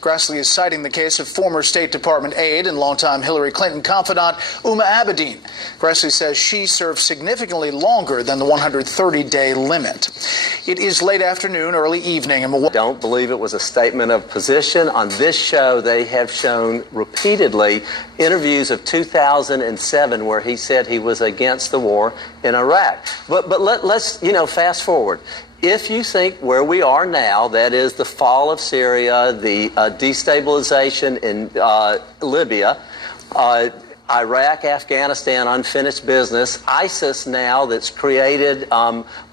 Grassley is citing the case of former State Department aide and longtime Hillary Clinton confidant bamaDueProcess. Grassley says she served significantly longer than the 130-day limit. It is late afternoon, early evening in Milwaukee. Don't believe it was a statement of position. On this show, they have shown repeatedly interviews of 2007 where he said he was against the war in Iraq. But let's, fast forward. If you think where we are now, that is the fall of Syria, the destabilization in Libya, Iraq, Afghanistan, unfinished business. ISIS now, that's created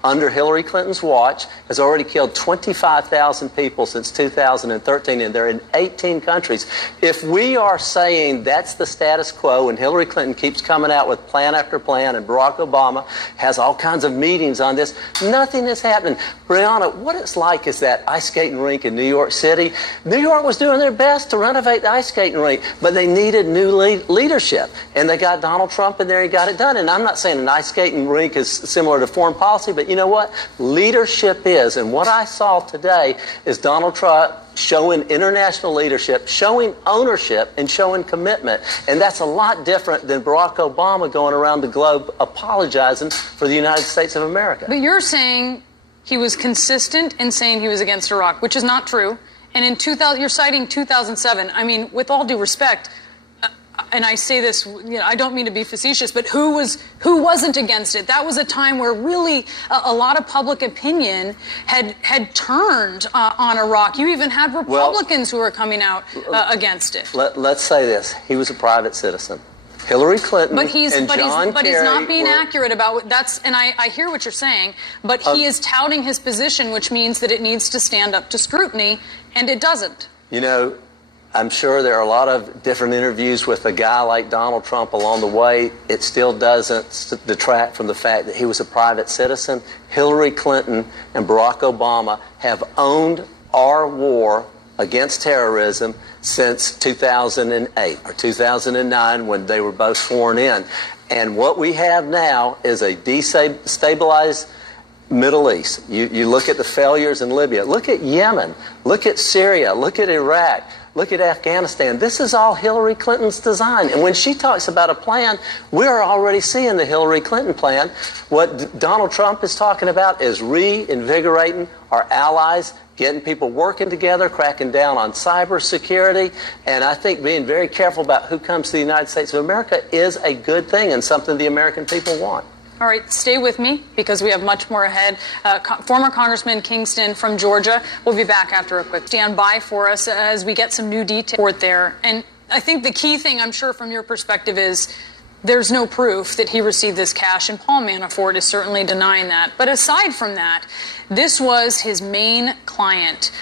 under Hillary Clinton's watch, has already killed 25,000 people since 2013, and they're in 18 countries. If we are saying that's the status quo, and Hillary Clinton keeps coming out with plan after plan, and Barack Obama has all kinds of meetings on this, nothing is happening. Brianna, what it's like is that ice skating rink in New York City. New York was doing their best to renovate the ice skating rink, but they needed new leadership. And they got Donald Trump in there, he got it done. And I'm not saying an ice skating rink is similar to foreign policy, but you know what? Leadership is. And what I saw today is Donald Trump showing international leadership, showing ownership, and showing commitment. And that's a lot different than Barack Obama going around the globe apologizing for the United States of America. But you're saying he was consistent in saying he was against Iraq, which is not true. And in 2000, you're citing 2007. I mean, with all due respect, and I say this, I don't mean to be facetious, but who wasn't against it? That was a time where really a lot of public opinion had turned on Iraq. You even had Republicans who were coming out against it. Let's say this: he was a private citizen. Hillary Clinton and John Kerry he's not being accurate about that's. And I hear what you're saying, but he is touting his position, which means that it needs to stand up to scrutiny, and it doesn't. I'm sure there are a lot of different interviews with a guy like Donald Trump along the way. It still doesn't detract from the fact that he was a private citizen. Hillary Clinton and Barack Obama have owned our war against terrorism since 2008 or 2009 when they were both sworn in. And what we have now is a destabilized Middle East. You look at the failures in Libya. Look at Yemen. Look at Syria. Look at Iraq. Look at Afghanistan. This is all Hillary Clinton's design. And when she talks about a plan, we're already seeing the Hillary Clinton plan. What Donald Trump is talking about is reinvigorating our allies, getting people working together, cracking down on cybersecurity. And I think being very careful about who comes to the United States of America is a good thing and something the American people want. All right, stay with me because we have much more ahead. Former Congressman Kingston from Georgia will be back after a quick stand by for us as we get some new details there. And I think the key thing, I'm sure from your perspective, is there's no proof that he received this cash, and Paul Manafort is certainly denying that. But aside from that, this was his main client,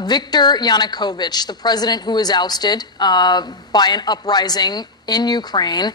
Viktor Yanukovych, the president who was ousted by an uprising in Ukraine,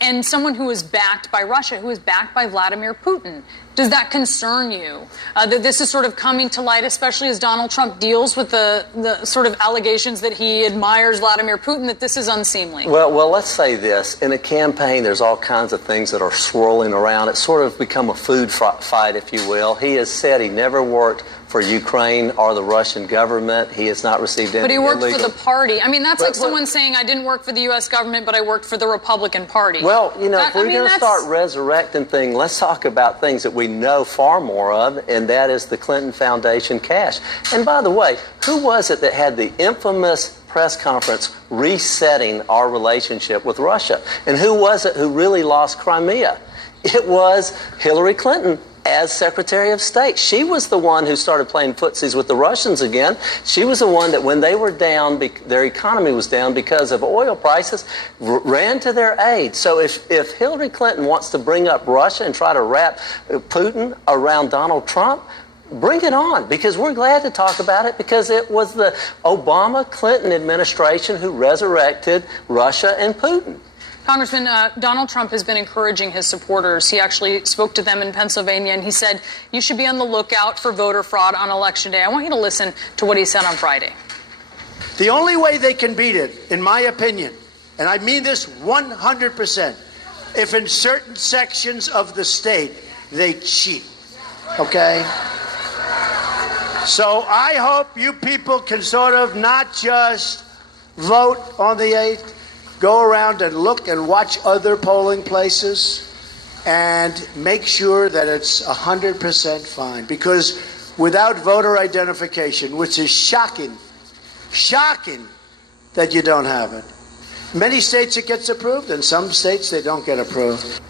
and someone who is backed by Russia, who is backed by Vladimir Putin. Does that concern you, that this is sort of coming to light, especially as Donald Trump deals with the sort of allegations that he admires Vladimir Putin, that this is unseemly? Well, let's say this. In a campaign, there's all kinds of things that are swirling around. It's sort of become a food fight, if you will. He has said he never worked for Ukraine or the Russian government. He has not received any But he worked illegal... for the party. I mean, that's like someone saying, I didn't work for the U.S. government, but I worked for the Republican Party. Well, if we're going to start resurrecting things, let's talk about things that we know far more of, and that is the Clinton Foundation cash. And by the way, who was it that had the infamous press conference resetting our relationship with Russia? And who was it who really lost Crimea? It was Hillary Clinton as Secretary of State. She was the one who started playing footsies with the Russians again. She was the one that when they were down, their economy was down because of oil prices, ran to their aid. So if Hillary Clinton wants to bring up Russia and try to wrap Putin around Donald Trump, bring it on, because we're glad to talk about it, because it was the Obama-Clinton administration who resurrected Russia and Putin. Congressman, Donald Trump has been encouraging his supporters. He actually spoke to them in Pennsylvania, and he said, you should be on the lookout for voter fraud on Election Day. I want you to listen to what he said on Friday. The only way they can beat it, in my opinion, and I mean this 100%, if in certain sections of the state they cheat, okay? So I hope you people can sort of not just vote on the 8th, go around and look and watch other polling places and make sure that it's 100% fine. Because without voter identification, which is shocking that you don't have it. Many states it gets approved, and some states they don't get approved.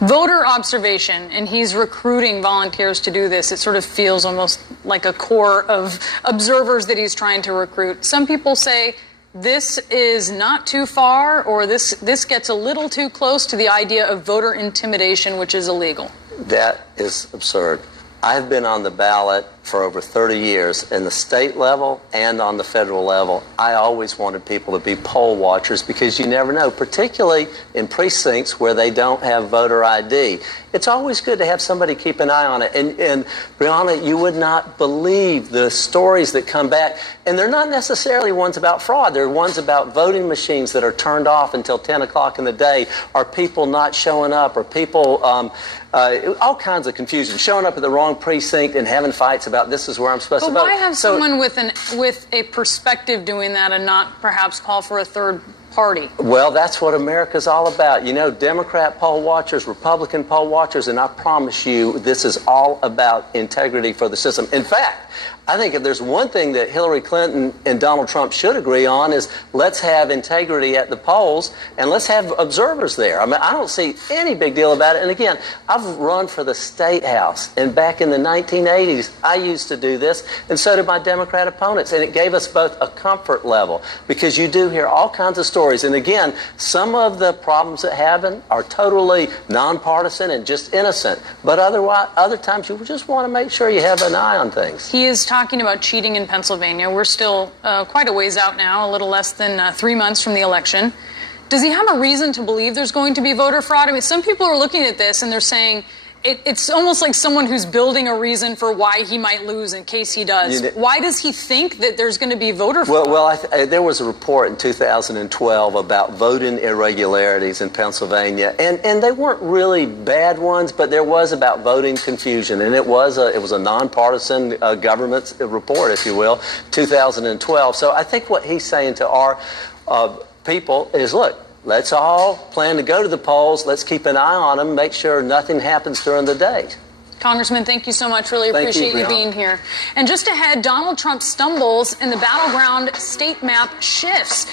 Voter observation, and he's recruiting volunteers to do this. It sort of feels almost like a corps of observers that he's trying to recruit. Some people say this is not too far, or this gets a little too close to the idea of voter intimidation, which is illegal. That is absurd. I've been on the ballot for over 30 years in the state level and on the federal level. I always wanted people to be poll watchers because you never know, particularly in precincts where they don't have voter ID. It's always good to have somebody keep an eye on it. And Brianna, you would not believe the stories that come back. And they're not necessarily ones about fraud. They're ones about voting machines that are turned off until 10 o'clock in the day, or people not showing up, or people, all kinds of confusion, showing up at the wrong precinct and having fights about this is where I'm supposed to vote. But why have someone with a perspective doing that and not perhaps call for a third party? Well, that's what America's all about. You know, Democrat poll watchers, Republican poll watchers, and I promise you this is all about integrity for the system. In fact, I think if there's one thing that Hillary Clinton and Donald Trump should agree on is let's have integrity at the polls and let's have observers there. I mean, I don't see any big deal about it. And again, I've run for the state house, and back in the 1980s, I used to do this, and so did my Democrat opponents, and it gave us both a comfort level because you do hear all kinds of stories. And again, some of the problems that happen are totally nonpartisan and just innocent, but other times you just want to make sure you have an eye on things. He is talking about cheating in Pennsylvania. We're still quite a ways out now, a little less than 3 months from the election. Does he have a reason to believe there's going to be voter fraud? I mean, some people are looking at this and they're saying it's almost like someone who's building a reason for why he might lose in case he does. Why does he think that there's going to be voter fraud? Well, there was a report in 2012 about voting irregularities in Pennsylvania, and they weren't really bad ones, but there was about voting confusion, and it was a nonpartisan government report, if you will, 2012. So I think what he's saying to our people is, look, let's all plan to go to the polls. Let's keep an eye on them, make sure nothing happens during the day. Congressman, thank you so much. Really appreciate you being here. And just ahead, Donald Trump stumbles and the battleground state map shifts.